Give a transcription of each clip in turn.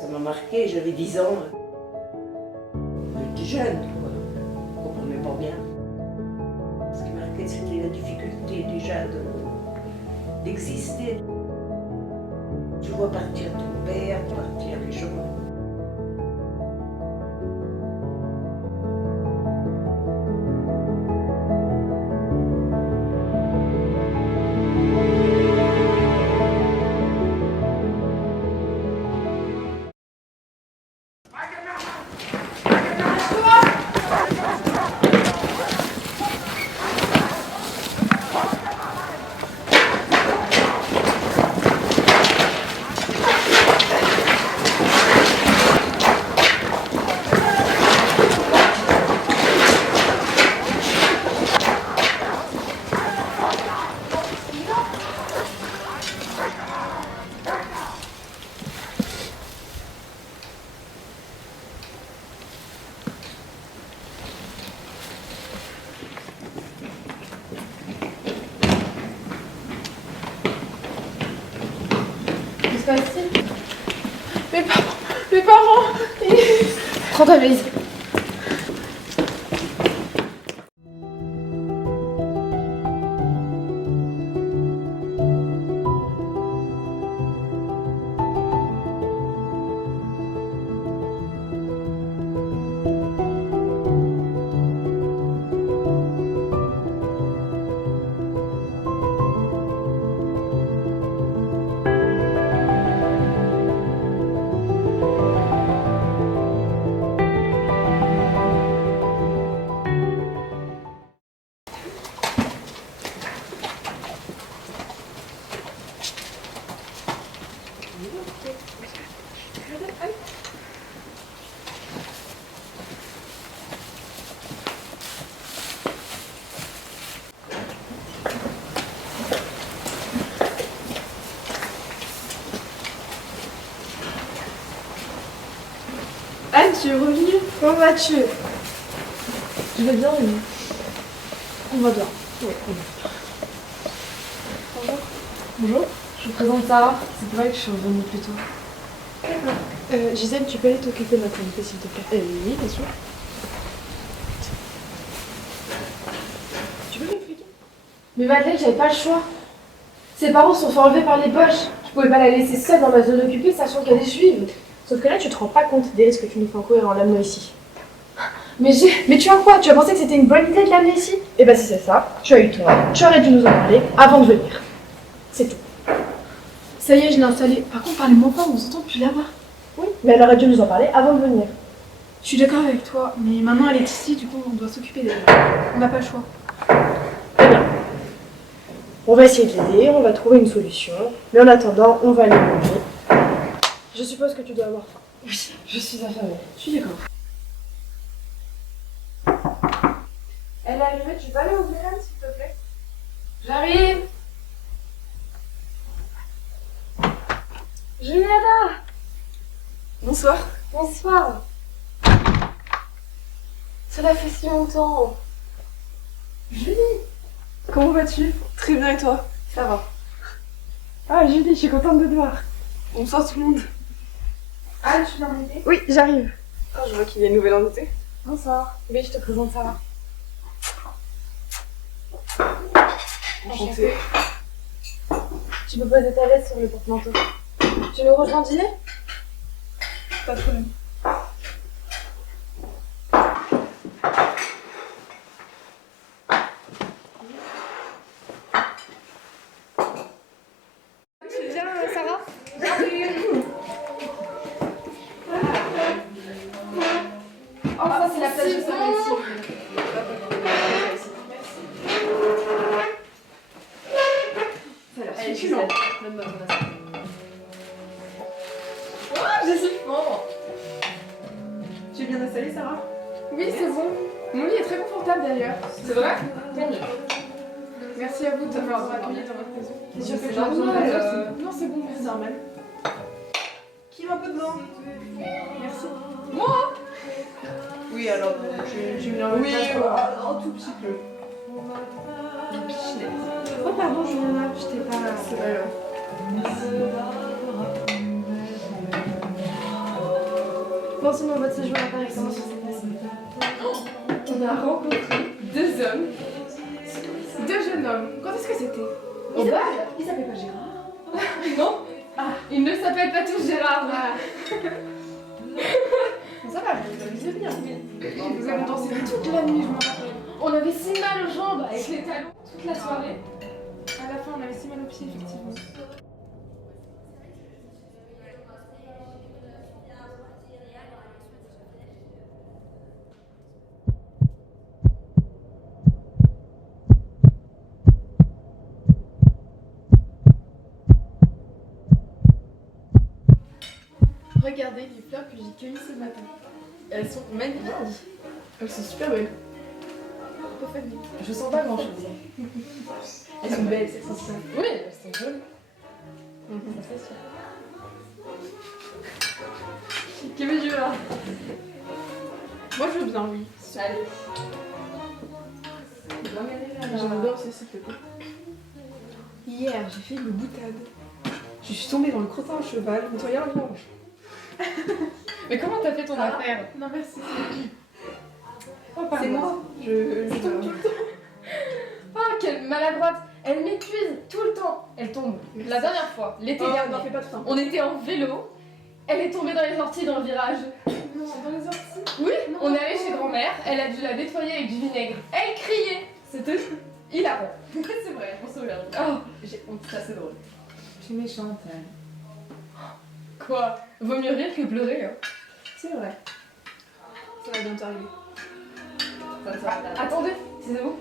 Ça m'a marqué, j'avais 10 ans. J'étais jeune, quoi. Je ne comprenais pas bien. Ce qui marquait, c'était la difficulté déjà d'exister. Tu vois partir ton père, partir les gens. Mes parents Prends ta valise. Anne, tu es revenue? Comment vas-tu? Je vais bien, oui. On va bien. Oui, on va. Bonjour. Bonjour. Je vous présente Sarah. C'est vrai que je suis revenue plus tôt. Gisèle, tu peux aller t'occuper de ma communauté, s'il te plaît? Oui, bien sûr. Tu peux m'expliquer? Mais Madeleine, j'avais pas le choix. Ses parents se sont fait enlever par les Boches. Je pouvais pas la laisser seule dans ma zone occupée, sachant qu'elle est juive. Sauf que là, tu te rends pas compte des risques que tu nous fais encourir en l'amenant ici. Mais tu as quoi? Tu as pensé que c'était une bonne idée de l'amener ici? Eh ben si c'est ça, tu as eu tort. Tu aurais dû nous en parler avant de venir. C'est tout. Ça y est, je l'ai installée. Par contre, parlez-moi pas, on s'entend plus là-bas. Oui, mais elle aurait dû nous en parler avant de venir. Je suis d'accord avec toi, mais maintenant elle est ici, du coup on doit s'occuper d'elle. On n'a pas le choix. Très bien. On va essayer de l'aider, on va trouver une solution. Mais en attendant, on va aller manger. Je suppose que tu dois avoir faim. Oui, je suis affamée. Je suis d'accord. Elle est allumée, tu peux aller ouvrir elle, s'il te plaît? J'arrive. Juliana! Bonsoir. Bonsoir. Cela fait si longtemps. Julie! Comment vas-tu? Très bien et toi? Ça va. Ah Julie, je suis contente de te voir. Bonsoir tout le monde. Ah, tu viens m'aider? Oui, j'arrive. Ah, je vois qu'il y a une nouvelle invitée. Bonsoir. Oui, je te présente Sarah. Enchantée. Tu peux poser ta veste sur le porte-manteau. Tu nous rejoins dîner? Pas de problème. Tu viens, Sarah? Oh, ça c'est la plage de Saint-Alexis. Allez, Gisèle, donne-moi ton assiette. Oh, j'ai si froid. Tu es bien installée, Sarah? Oui, c'est bon. Mon lit est très confortable d'ailleurs. C'est vrai? Tant mieux. Merci à vous de m'avoir accueilli dans votre maison. T'es sûre que C'est j'ai besoin de normal. ta Non, c'est bon, c'est normal. Qui veut un peu de blanc? Merci. Moi? Oui, alors, J'ai mis un oui, pas. un tout petit peu. Une pichenette. Oh, pardon, Juliana, je t'ai pas. C'est pas grave. Commençons votre séjour intéressant sur cette place. On a rencontré 2 hommes, 2 jeunes hommes. Quand est-ce que c'était? Au bal? Il s'appelle pas Gérard? Non. Ils ne s'appellent pas tous Gérard. Ça va, vous amusez bien. Nous avons dansé toute la nuit, je me rappelle. On avait si mal aux jambes avec les talons toute la soirée. À la fin, on avait si mal aux pieds, effectivement. Regardez les fleurs que j'ai cueillies ce matin. Elles sont magnifiques. Elles sont super belles. Un peu fanées. Je sens pas grand chose. Elles sont belles, c'est ça. Oui, elles sont jolies. Ça c'est sûr. Que veux-tu là? Moi je veux bien, oui. Allez. J'aimerais bien aussi, s'il te plaît. Hier, j'ai fait une boutade. Je suis tombée dans le crottin à cheval, je me suis regardée la manche. Mais comment t'as fait ton affaire? Non, merci. Oh, C'est moi. Je tombe tout le temps. Ah, quelle maladroite! Elle m'épuise tout le temps. Elle tombe. La dernière fois, l'été dernier, n'en fais pas tout ça. on était en vélo. Elle est tombée dans les orties dans le virage. Non, dans les orties. Oui, on est allé chez grand-mère. Elle a dû la nettoyer avec du vinaigre. Elle criait. C'était hilarant. C'est vrai, je m'en souviens. Oh, j'ai honte, ça c'est drôle. Je suis méchante, elle. Quoi? Vaut mieux rire que pleurer. Hein. C'est vrai. Ça va bientôt arriver. Attendez, c'est vous?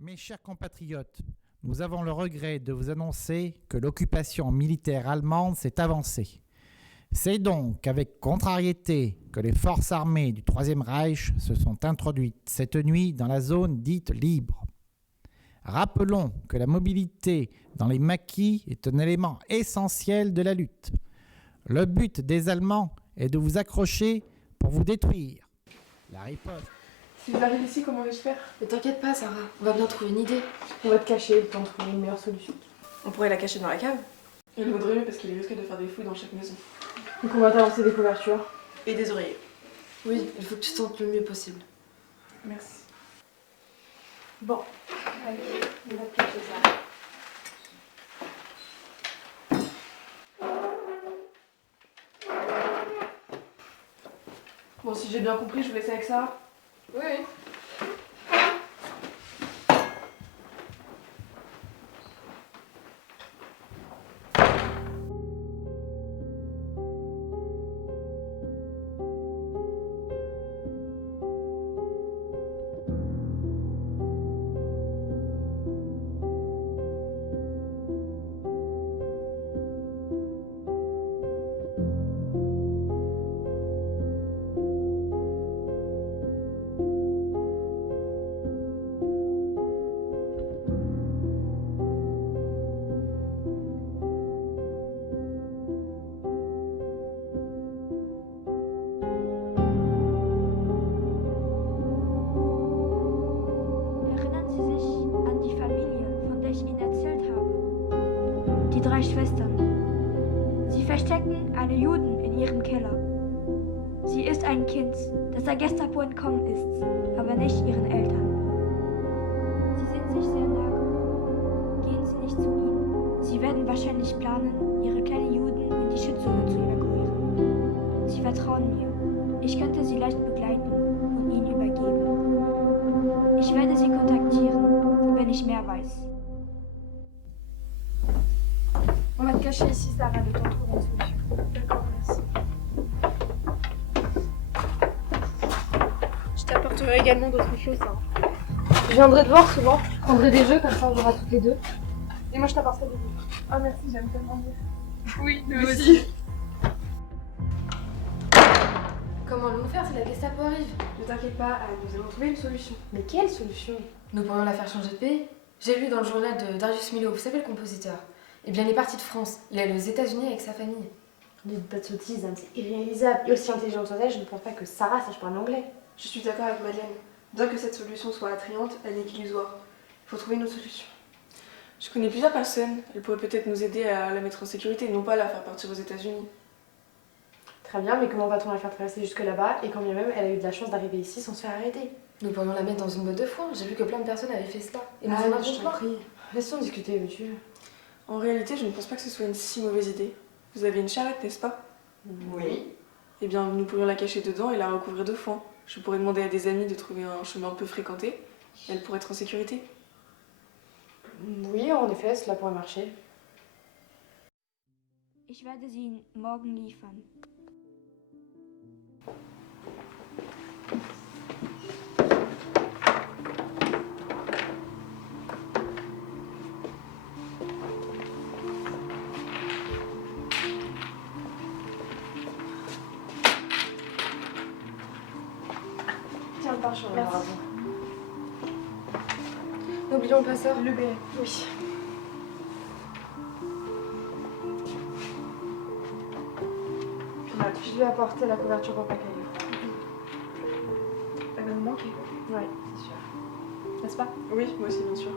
Mes chers compatriotes, nous avons le regret de vous annoncer que l'occupation militaire allemande s'est avancée. C'est donc avec contrariété que les forces armées du Troisième Reich se sont introduites cette nuit dans la zone dite libre. Rappelons que la mobilité dans les maquis est un élément essentiel de la lutte. Le but des Allemands est de vous accrocher pour vous détruire. La riposte. Si j'arrive ici, comment vais-je faire? Ne t'inquiète pas, Sarah. On va bien trouver une idée. On va te cacher le temps de trouver une meilleure solution. On pourrait la cacher dans la cave. Il vaudrait mieux parce qu'il est risqué de faire des fouilles dans chaque maison. Donc on va t'avancer des couvertures. Et des oreillers. Oui, il faut que tu te sentes le mieux possible. Merci. Bon, allez, on va te cacher ça. Bon, si j'ai bien compris, je vous laisse avec ça. Oui. Erinnern Sie sich an die Familie, von der ich Ihnen erzählt habe? Die 3 Schwestern. Sie verstecken eine Juden in ihrem Keller. Sie ist ein Kind, das der Gestapo entkommen ist, aber nicht ihren Eltern. Sie sind sich sehr nahe. Gehen Sie nicht zu ihnen. Sie werden wahrscheinlich planen, ihre kleinen Juden in die Schützhöhe zu evakuieren. Sie vertrauen mir. Ich könnte sie leicht begleiten und ihnen übergeben. Ich werde Sie kontaktieren, wenn ich mehr weiß. On va te cacher ici, Sarah, de temps trouver une solution. D'accord, merci. Je t'apporterai également d'autres choses. Hein. Je viendrai te voir souvent. Je prendrai des jeux, comme ça on jouera toutes les deux. Et moi je t'apporterai des jeux. Ah, merci, j'aime tellement bien. Oui, nous aussi. Comment allons-nous faire si la Gestapo arrive? Ne t'inquiète pas, nous allons trouver une solution. Mais quelle solution? Nous pourrions la faire changer de pays. J'ai lu dans le journal de Darius Milhaud, vous savez le compositeur. Eh bien, il est parti de France. Il est allé aux États-Unis avec sa famille. Ne dites pas de sottises, hein, c'est irréalisable. Et aussi intelligente soit-elle, je ne pense pas que Sarah sache parler anglais. Je suis d'accord avec Madeleine. Bien que cette solution soit attrayante, elle est illusoire. Il faut trouver une autre solution. Je Je connais plusieurs personnes. Elles pourraient peut-être nous aider à la mettre en sécurité, non pas à la faire partir aux États-Unis. Très bien, mais comment va-t-on la faire traverser jusque là-bas? Et quand bien même elle a eu de la chance d'arriver ici sans se faire arrêter. Nous pourrions la mettre dans une boîte de foin. J'ai vu que plein de personnes avaient fait cela. Et nous en non, avons je t'en plein. prie. Laissons discuter, veux-tu? En réalité, je ne pense pas que ce soit une si mauvaise idée. Vous avez une charrette, n'est-ce pas? Oui. Eh bien, nous pourrions la cacher dedans et la recouvrir de foin. Je pourrais demander à des amis de trouver un chemin peu fréquenté. Elle pourrait être en sécurité. Oui, en effet, cela pourrait marcher. Ich werde sie morgen liefern. Tiens, le parchemin, Merci. bravo. N'oublions le passeur. Le B. Oui. Je lui ai apporté la couverture pour pas caillou. Elle va nous manquer. Ouais, c'est sûr. N'est-ce pas? Oui, moi aussi, bien sûr.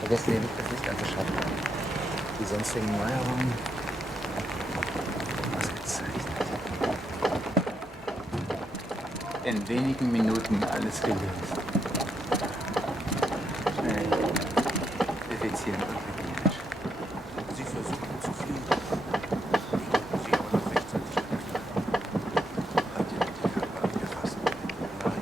Vergesst ihr nicht, das Licht anzuschalten. Die sonstigen Neuerungen ausgezeichnet. In wenigen Minuten alles gelöst. Schnell, effizient und hygienisch. Sie versuchen zu fliehen. Sie haben noch rechtzeitig gedacht. Habt ihr die Körper angefasst? Nein.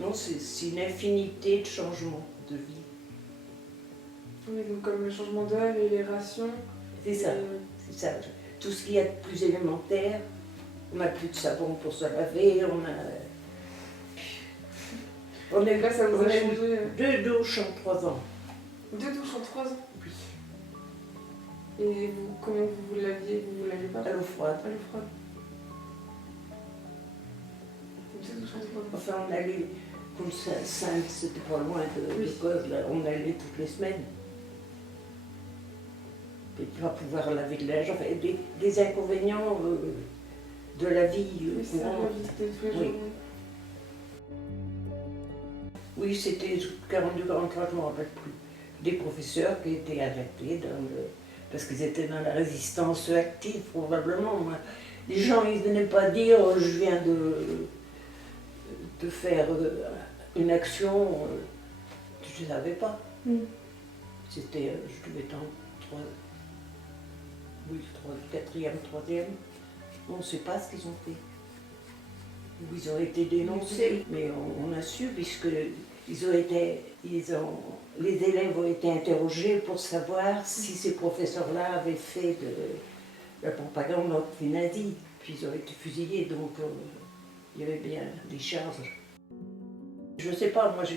Non, c'est une infinité de changements de vie. Oui, donc comme le changement d'heure et les rations. C'est ça, c'est ça. Tout ce qu'il y a de plus élémentaire, on n'a plus de savon pour se laver, on a Là, ça vous on a a eu changé. 2 douches en 3 ans. 2 douches en 3 ans. Oui. Et vous, comment vous l'aviez? Vous l'aviez pas? À l'eau froide. À l'eau froide. 2 douches en 3 ans. Enfin, on allait, comme Sainte, c'était pas loin de Oui. Cause, là, on allait toutes les semaines. Et pas pouvoir laver de linge, enfin, des inconvénients de la vie Oui, c'est ça, la courante. vie de tous les Oui. jours. Oui, c'était 42, 43, je ne me rappelle plus. Des professeurs qui étaient arrêtés parce qu'ils étaient dans la résistance active, probablement. Les gens, ils ne venaient pas dire je viens de faire une action. Je ne savais pas. C'était, je devais être en 4e, 3e. On ne sait pas ce qu'ils ont fait. Ou ils ont été dénoncés, mais on a su puisque les élèves ont été interrogés pour savoir si ces professeurs-là avaient fait la propagande anti-nazie. Puis ils ont été fusillés, donc il y avait bien des charges. Je ne sais pas, moi je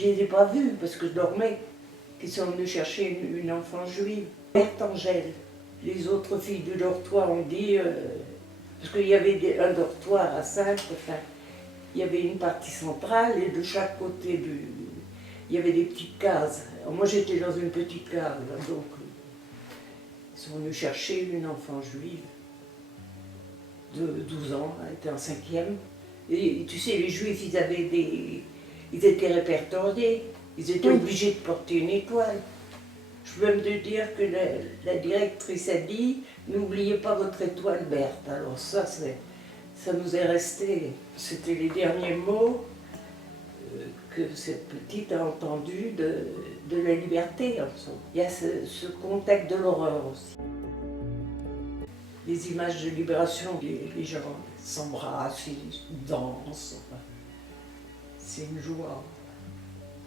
ne les ai pas vus parce que je dormais, qu'ils sont venus chercher une enfant juive, Berthe Angèle. Les autres filles du dortoir ont dit, parce qu'il y avait un dortoir à 5, enfin, il y avait une partie centrale et de chaque côté il y avait des petites cases. Alors, moi j'étais dans une petite case, donc ils sont venus chercher une enfant juive de 12 ans, elle était en 5e. Et tu sais, les juifs, ils étaient répertoriés, ils étaient obligés de porter une étoile. Je peux même te dire que la directrice a dit, n'oubliez pas votre étoile, Berthe. Alors ça nous est resté. C'était les derniers mots que cette petite a entendus de la liberté. Il y a ce contact de l'horreur aussi. Les images de libération, les gens s'embrassent, ils dansent. Enfin, c'est une joie.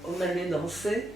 On allait danser.